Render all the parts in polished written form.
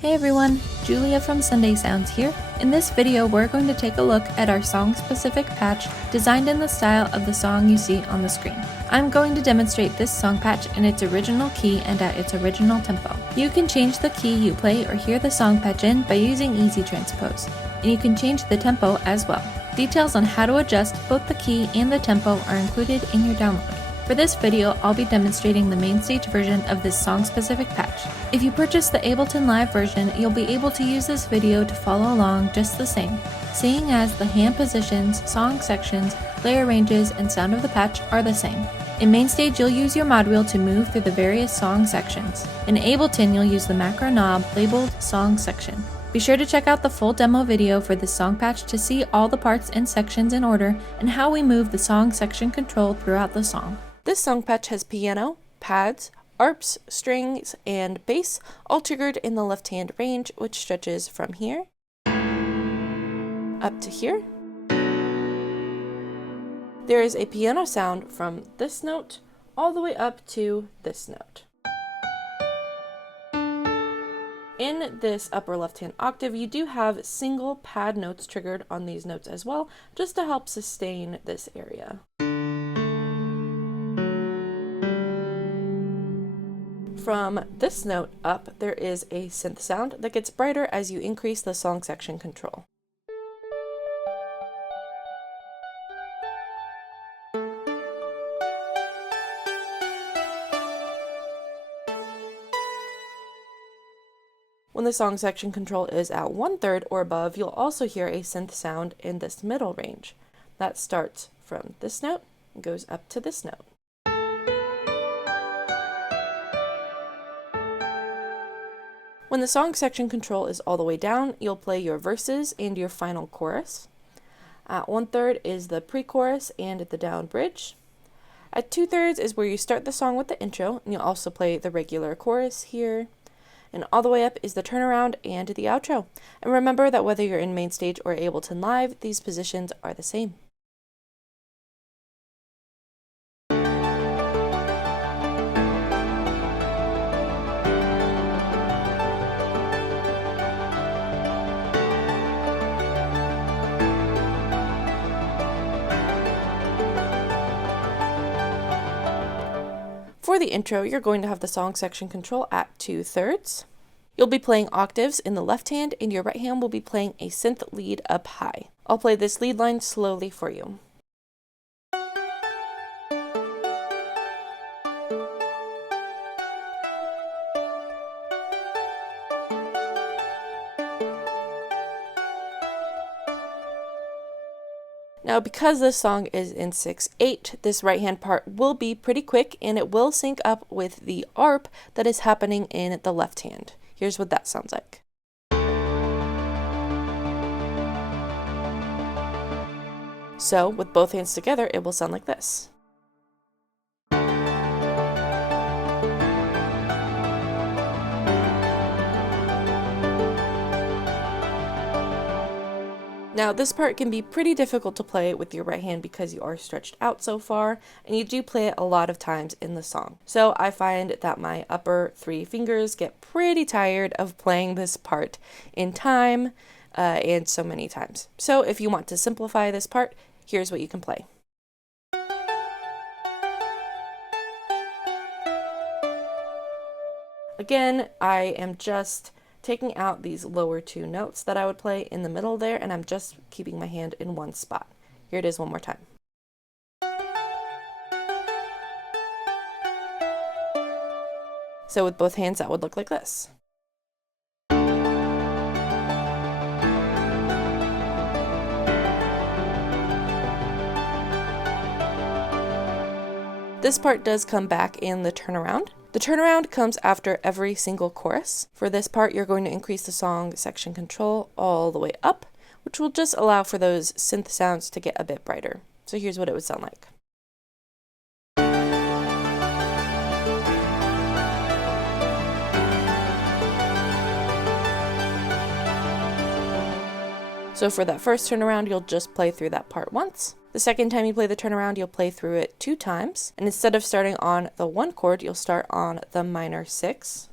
Hey everyone, Julia from Sunday Sounds here. In this video, we're going to take a look at our song-specific patch designed in the style of the song you see on the screen. I'm going to demonstrate this song patch in its original key and at its original tempo. You can change the key you play or hear the song patch in by using Easy Transpose, and you can change the tempo as well. Details on how to adjust both the key and the tempo are included in your download. For this video, I'll be demonstrating the MainStage version of this song-specific patch. If you purchase the Ableton Live version, you'll be able to use this video to follow along just the same, seeing as the hand positions, song sections, layer ranges, and sound of the patch are the same. In MainStage, you'll use your mod wheel to move through the various song sections. In Ableton, you'll use the macro knob labeled Song Section. Be sure to check out the full demo video for this song patch to see all the parts and sections in order and how we move the song section control throughout the song. This song patch has piano, pads, arps, strings, and bass, all triggered in the left-hand range, which stretches from here up to here. There is a piano sound from this note all the way up to this note. In this upper left-hand octave, you do have single pad notes triggered on these notes as well, just to help sustain this area. From this note up, there is a synth sound that gets brighter as you increase the song section control. When the song section control is at 1/3 or above, you'll also hear a synth sound in this middle range. That starts from this note and goes up to this note. When the song section control is all the way down, you'll play your verses and your final chorus. At 1/3 is the pre-chorus and the down bridge. At 2/3 is where you start the song with the intro, and you'll also play the regular chorus here. And all the way up is the turnaround and the outro. And remember that whether you're in MainStage or Ableton Live, these positions are the same. For the intro, you're going to have the song section control at 2/3. You'll be playing octaves in the left hand, and your right hand will be playing a synth lead up high. I'll play this lead line slowly for you. Now, because this song is in 6/8, this right hand part will be pretty quick and it will sync up with the arp that is happening in the left hand. Here's what that sounds like. So, with both hands together, it will sound like this. Now, this part can be pretty difficult to play with your right hand because you are stretched out so far, and you do play it a lot of times in the song. So I find that my upper 3 fingers get pretty tired of playing this part in time and so many times. So if you want to simplify this part, here's what you can play. Again, I am just taking out these lower 2 notes that I would play in the middle there, and I'm just keeping my hand in one spot. Here it is one more time. So with both hands, that would look like this. This part does come back in the turnaround. The turnaround comes after every single chorus. For this part, you're going to increase the song section control all the way up, which will just allow for those synth sounds to get a bit brighter. So here's what it would sound like. So for that first turnaround, you'll just play through that part once. The second time you play the turnaround, you'll play through it 2 times. And instead of starting on the 1 chord, you'll start on the minor 6.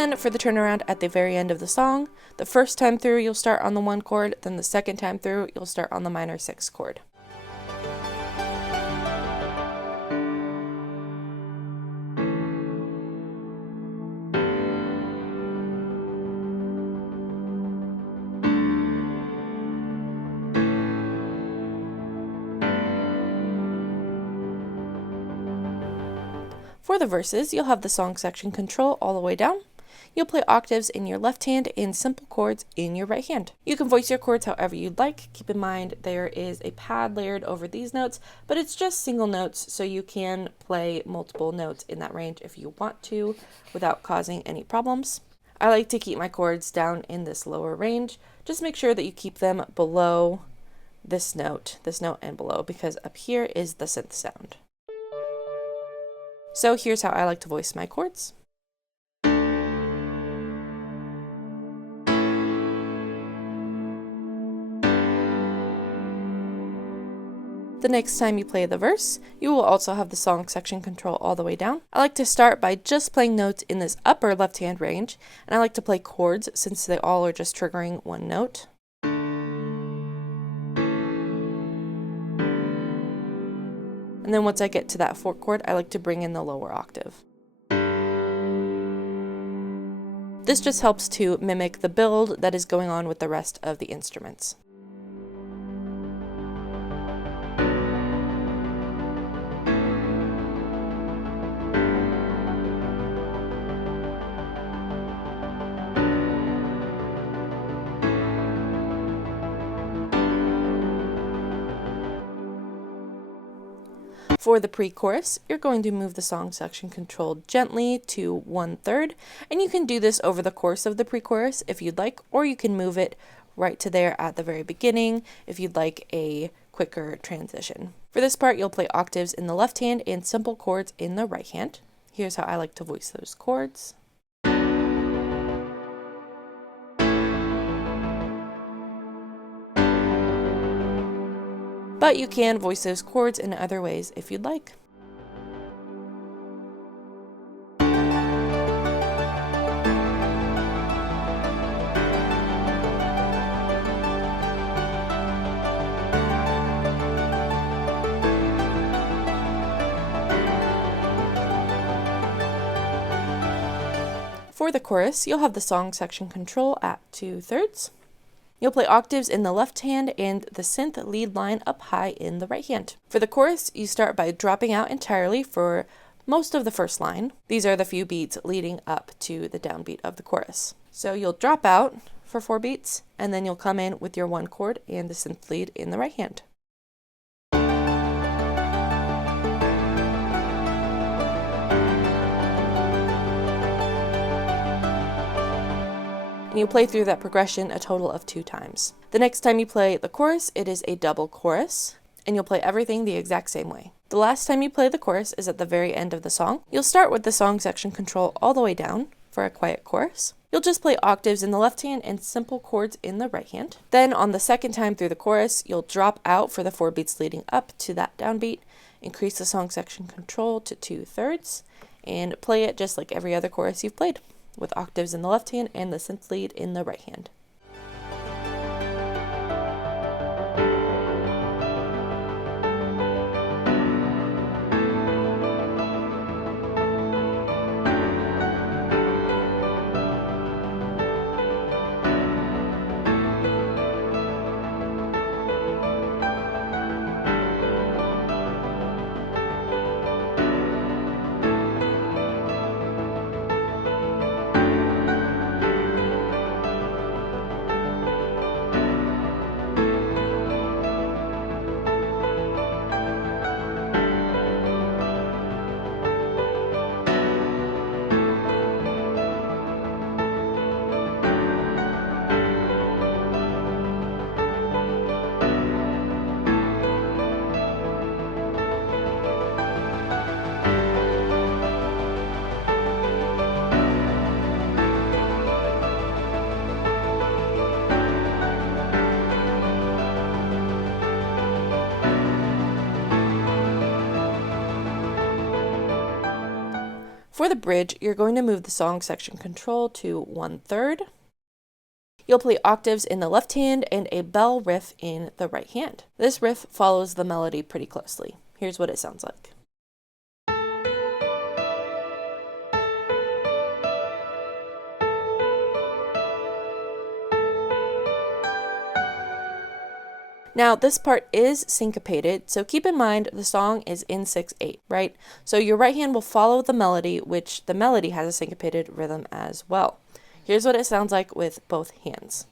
Then for the turnaround at the very end of the song, the first time through you'll start on the 1 chord, then the second time through you'll start on the minor 6 chord. For the verses, you'll have the song section control all the way down. You'll play octaves in your left hand and simple chords in your right hand. You can voice your chords however you'd like. Keep in mind there is a pad layered over these notes, but it's just single notes, so you can play multiple notes in that range if you want to without causing any problems. I like to keep my chords down in this lower range. Just make sure that you keep them below this note and below, because up here is the synth sound. So here's how I like to voice my chords. The next time you play the verse, you will also have the song section control all the way down. I like to start by just playing notes in this upper left hand range, and I like to play chords since they all are just triggering one note. And then once I get to that 4th chord, I like to bring in the lower octave. This just helps to mimic the build that is going on with the rest of the instruments. For the pre-chorus, you're going to move the song section control gently to 1/3, and you can do this over the course of the pre-chorus if you'd like, or you can move it right to there at the very beginning if you'd like a quicker transition. For this part, you'll play octaves in the left hand and simple chords in the right hand. Here's how I like to voice those chords. But you can voice those chords in other ways if you'd like. For the chorus, you'll have the song section control at 2/3. You'll play octaves in the left hand and the synth lead line up high in the right hand. For the chorus, you start by dropping out entirely for most of the first line. These are the few beats leading up to the downbeat of the chorus. So you'll drop out for 4 beats, and then you'll come in with your 1 chord and the synth lead in the right hand. And you play through that progression a total of 2 times. The next time you play the chorus, it is a double chorus, and you'll play everything the exact same way. The last time you play the chorus is at the very end of the song. You'll start with the song section control all the way down for a quiet chorus. You'll just play octaves in the left hand and simple chords in the right hand. Then on the second time through the chorus, you'll drop out for the 4 beats leading up to that downbeat, increase the song section control to 2/3, and play it just like every other chorus you've played, with octaves in the left hand and the synth lead in the right hand. For the bridge, you're going to move the song section control to 1/3. You'll play octaves in the left hand and a bell riff in the right hand. This riff follows the melody pretty closely. Here's what it sounds like. Now, this part is syncopated, so keep in mind the song is in 6/8, right? So your right hand will follow the melody, which the melody has a syncopated rhythm as well. Here's what it sounds like with both hands.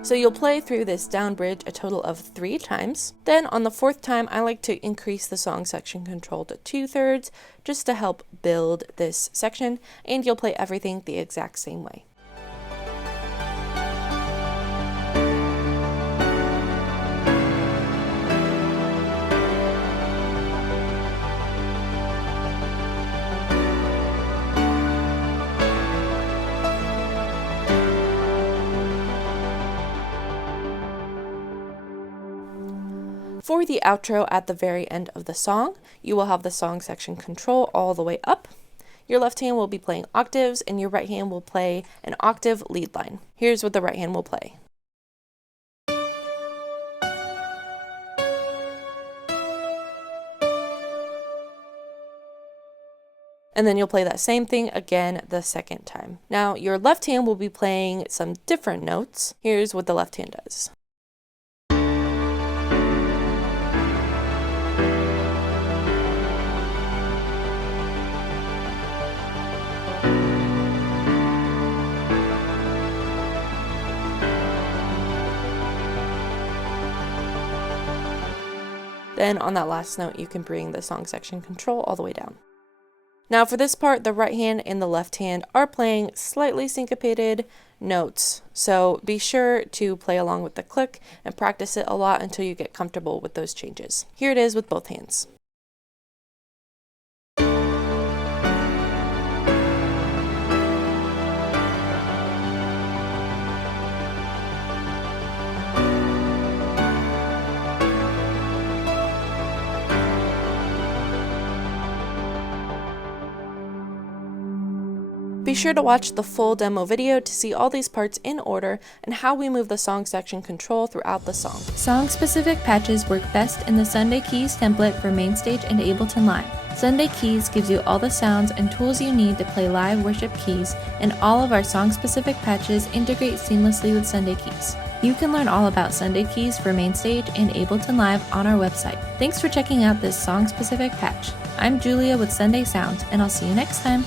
So you'll play through this down bridge a total of 3 times. Then on the 4th time, I like to increase the song section control to 2/3 just to help build this section, and you'll play everything the exact same way. For the outro at the very end of the song, you will have the song section control all the way up. Your left hand will be playing octaves and your right hand will play an octave lead line. Here's what the right hand will play. And then you'll play that same thing again the second time. Now, your left hand will be playing some different notes. Here's what the left hand does. Then on that last note, you can bring the song section control all the way down. Now for this part, the right hand and the left hand are playing slightly syncopated notes. So be sure to play along with the click and practice it a lot until you get comfortable with those changes. Here it is with both hands. Be sure to watch the full demo video to see all these parts in order and how we move the song section control throughout the song. Song-specific patches work best in the Sunday Keys template for MainStage and Ableton Live. Sunday Keys gives you all the sounds and tools you need to play live worship keys, and all of our song-specific patches integrate seamlessly with Sunday Keys. You can learn all about Sunday Keys for MainStage and Ableton Live on our website. Thanks for checking out this song-specific patch. I'm Julia with Sunday Sounds, and I'll see you next time.